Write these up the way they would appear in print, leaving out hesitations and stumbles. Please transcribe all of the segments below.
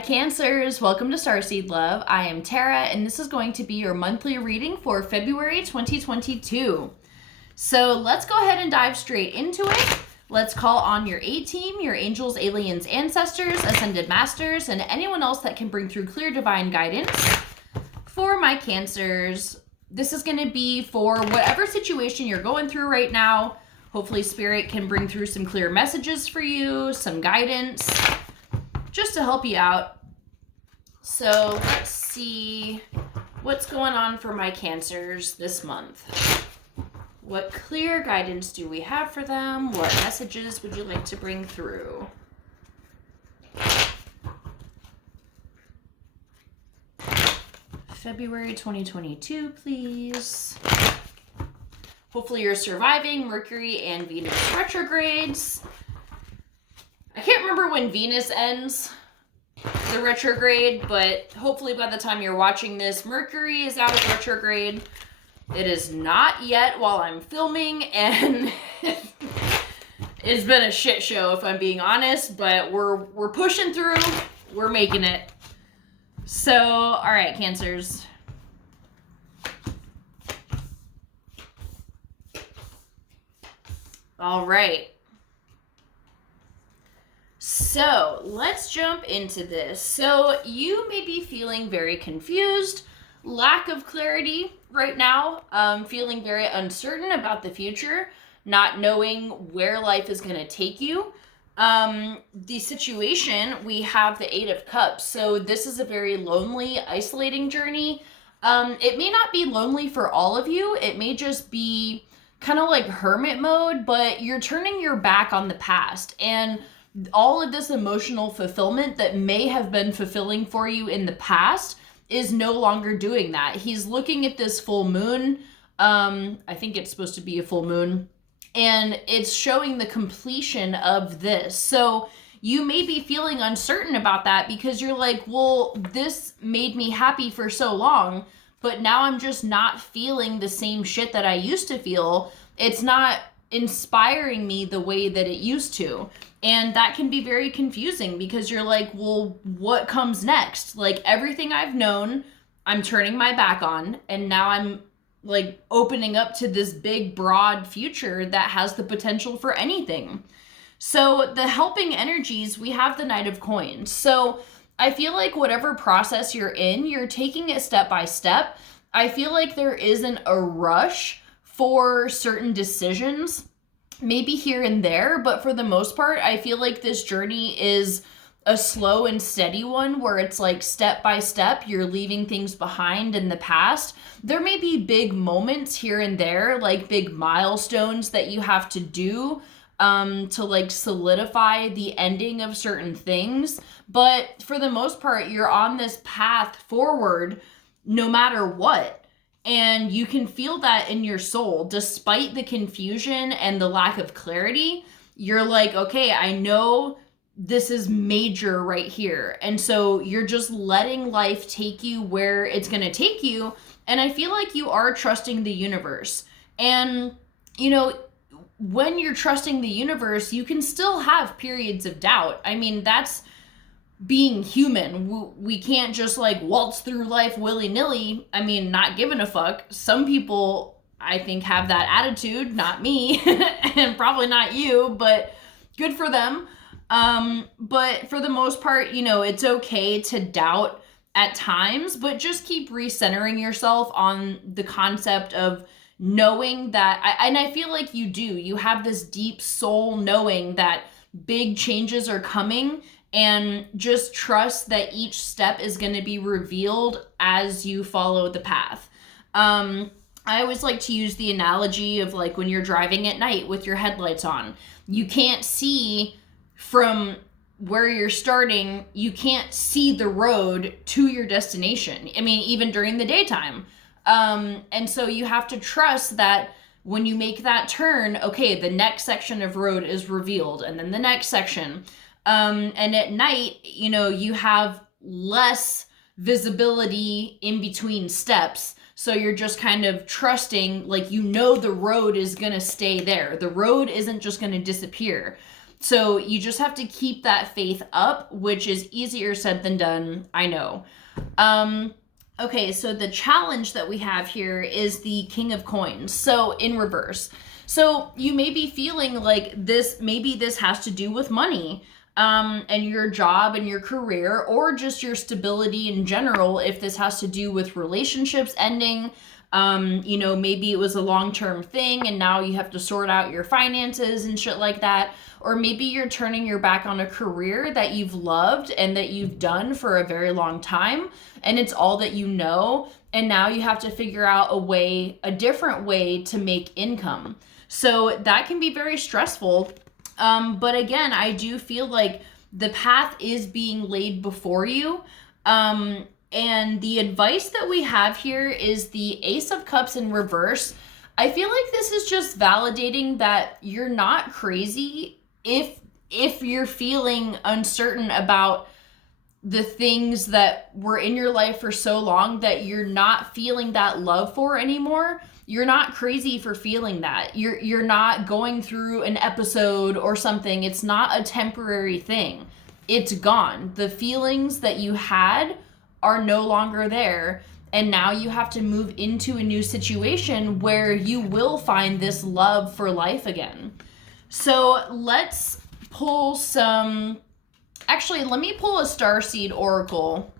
Cancers, welcome to Starseed Love. I am Tara, and this is going to be your monthly reading for February 2022. So let's go ahead and dive straight into it. Let's call on your A-team, your angels, aliens, ancestors, ascended masters, and anyone else that can bring through clear divine guidance. For my Cancers, this is going to be for whatever situation you're going through right now. Hopefully Spirit can bring through some clear messages for you, some guidance, just to help you out. So let's see what's going on for my Cancers this month. What clear guidance do we have for them? What messages would you like to bring through? February 2022, please. Hopefully you're surviving Mercury and Venus retrogrades. I can't remember when Venus ends the retrograde, but hopefully by the time you're watching this, Mercury is out of retrograde. It is not yet while I'm filming, and it's been a shit show if I'm being honest, but we're pushing through, we're making it. So, all right, Cancers. All right. So let's jump into this. So you may be feeling very confused, lack of clarity right now, feeling very uncertain about the future, not knowing where life is going to take you. The situation, we have the Eight of Cups. So this is a very lonely, isolating journey. It may not be lonely for all of you. It may just be kind of like hermit mode, but you're turning your back on the past, and all of this emotional fulfillment that may have been fulfilling for you in the past is no longer doing that. He's looking at this full moon. I think it's supposed to be a full moon, and it's showing the completion of this. So you may be feeling uncertain about that because you're like, well, this made me happy for so long, but now I'm just not feeling the same shit that I used to feel. It's not inspiring me the way that it used to. And that can be very confusing because you're like, well, what comes next? Like, everything I've known, I'm turning my back on, and now I'm like opening up to this big, broad future that has the potential for anything. So the helping energies, we have the Knight of Coins. So I feel like whatever process you're in, you're taking it step by step. I feel like there isn't a rush for certain decisions, maybe here and there, but for the most part, I feel like this journey is a slow and steady one where it's like step by step, you're leaving things behind in the past. There may be big moments here and there, like big milestones that you have to do to like solidify the ending of certain things. But for the most part, you're on this path forward no matter what. And you can feel that in your soul, despite the confusion and the lack of clarity. You're like, okay, I know this is major right here. And so you're just letting life take you where it's going to take you. And I feel like you are trusting the universe. And, you know, when you're trusting the universe, you can still have periods of doubt. I mean, that's being human. We can't just like waltz through life willy-nilly. I mean, not giving a fuck. Some people, I think, have that attitude, not me, and probably not you, but good for them. But for the most part, you know, it's okay to doubt at times, but just keep recentering yourself on the concept of knowing that, and I feel like you have this deep soul knowing that big changes are coming, and just trust that each step is going to be revealed as you follow the path. I always like to use the analogy of like when you're driving at night with your headlights on. You can't see from where you're starting, you can't see the road to your destination. I mean, even during the daytime. And so you have to trust that when you make that turn, okay, the next section of road is revealed, and then the next section. And at night, you know, you have less visibility in between steps. So you're just kind of trusting, like, you know, the road is going to stay there. The road isn't just going to disappear. So you just have to keep that faith up, which is easier said than done, I know. Okay, so the challenge that we have here is the King of Coins, so in reverse. So you may be feeling like maybe this has to do with money, and your job and your career, or just your stability in general, if this has to do with relationships ending. Maybe it was a long-term thing and now you have to sort out your finances and shit like that. Or maybe you're turning your back on a career that you've loved and that you've done for a very long time, and it's all that you know, and now you have to figure out a different way to make income. So that can be very stressful. But again, I do feel like the path is being laid before you. And the advice that we have here is the Ace of Cups in reverse. I feel like this is just validating that you're not crazy if you're feeling uncertain about the things that were in your life for so long that you're not feeling that love for anymore. You're not crazy for feeling that. You're not going through an episode or something. It's not a temporary thing. It's gone. The feelings that you had are no longer there, and now you have to move into a new situation where you will find this love for life again. So let's pull let me pull a Starseed Oracle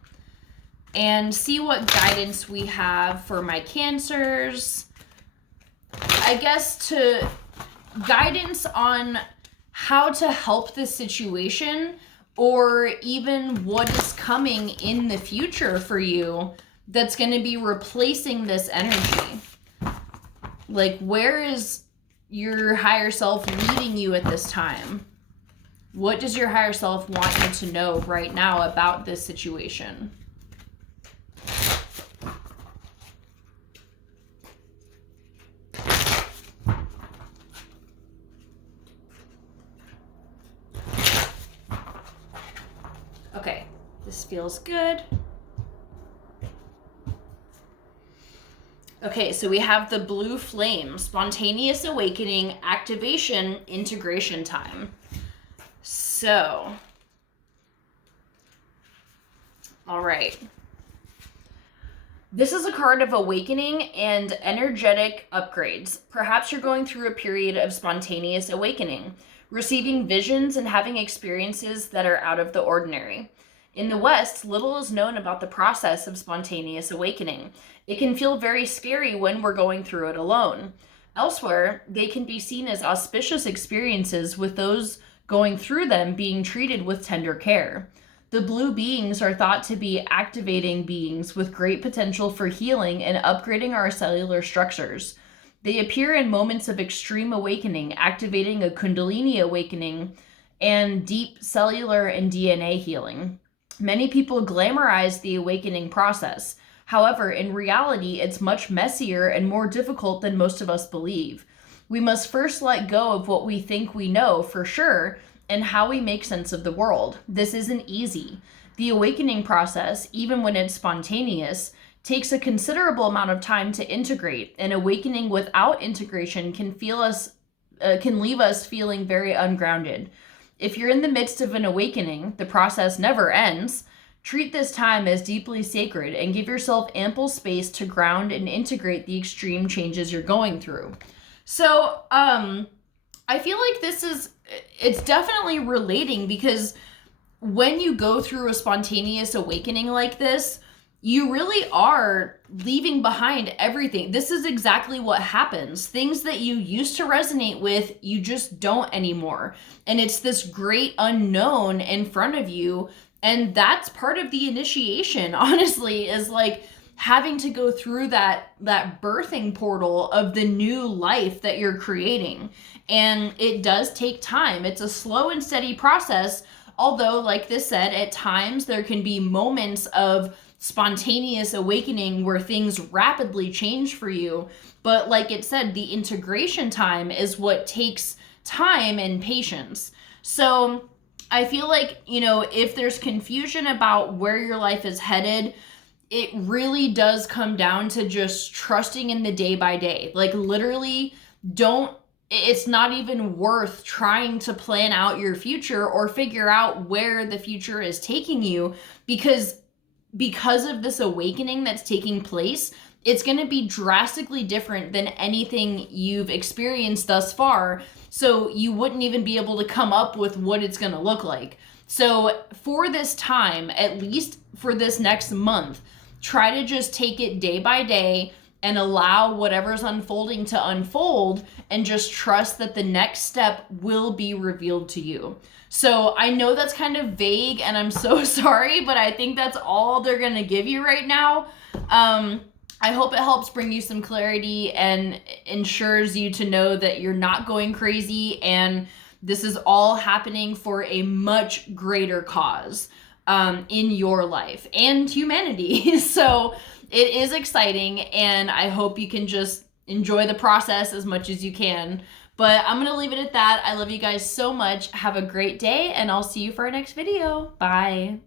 and see what guidance we have for my Cancers. I guess to guidance on how to help this situation, or even what is coming in the future for you that's going to be replacing this energy. Like, where is your higher self leading you at this time? What does your higher self want you to know right now about this situation? Okay, this feels good. Okay, so we have the blue flame, spontaneous awakening, activation, integration time. So, all right. This is a card of awakening and energetic upgrades. Perhaps you're going through a period of spontaneous awakening, receiving visions and having experiences that are out of the ordinary. In the West, little is known about the process of spontaneous awakening. It can feel very scary when we're going through it alone. Elsewhere, they can be seen as auspicious experiences, with those going through them being treated with tender care. The blue beings are thought to be activating beings with great potential for healing and upgrading our cellular structures. They appear in moments of extreme awakening, activating a Kundalini awakening and deep cellular and DNA healing. Many people glamorize the awakening process. However, in reality, it's much messier and more difficult than most of us believe. We must first let go of what we think we know for sure and how we make sense of the world. This isn't easy. The awakening process, even when it's spontaneous, takes a considerable amount of time to integrate, and awakening without integration can leave us feeling very ungrounded. If you're in the midst of an awakening, the process never ends. Treat this time as deeply sacred and give yourself ample space to ground and integrate the extreme changes you're going through. So, I feel like it's definitely relating, because when you go through a spontaneous awakening like this, you really are leaving behind everything. This is exactly what happens. Things that you used to resonate with, you just don't anymore. And it's this great unknown in front of you. And that's part of the initiation, honestly, is like having to go through that birthing portal of the new life that you're creating. And it does take time. It's a slow and steady process. Although, like this said, at times there can be moments of spontaneous awakening where things rapidly change for you. But like it said, the integration time is what takes time and patience. So I feel like, if there's confusion about where your life is headed, it really does come down to just trusting in the day by day. Like, literally, don't it's not even worth trying to plan out your future or figure out where the future is taking you, because of this awakening that's taking place, it's going to be drastically different than anything you've experienced thus far. So you wouldn't even be able to come up with what it's going to look like. So for this time, at least for this next month, try to just take it day by day and allow whatever's unfolding to unfold, and just trust that the next step will be revealed to you. So I know that's kind of vague, and I'm so sorry, but I think that's all they're going to give you right now. I hope it helps bring you some clarity and ensures you to know that you're not going crazy, and this is all happening for a much greater cause in your life and humanity. So it is exciting, and I hope you can just enjoy the process as much as you can. But I'm going to leave it at that. I love you guys so much. Have a great day, and I'll see you for our next video. Bye.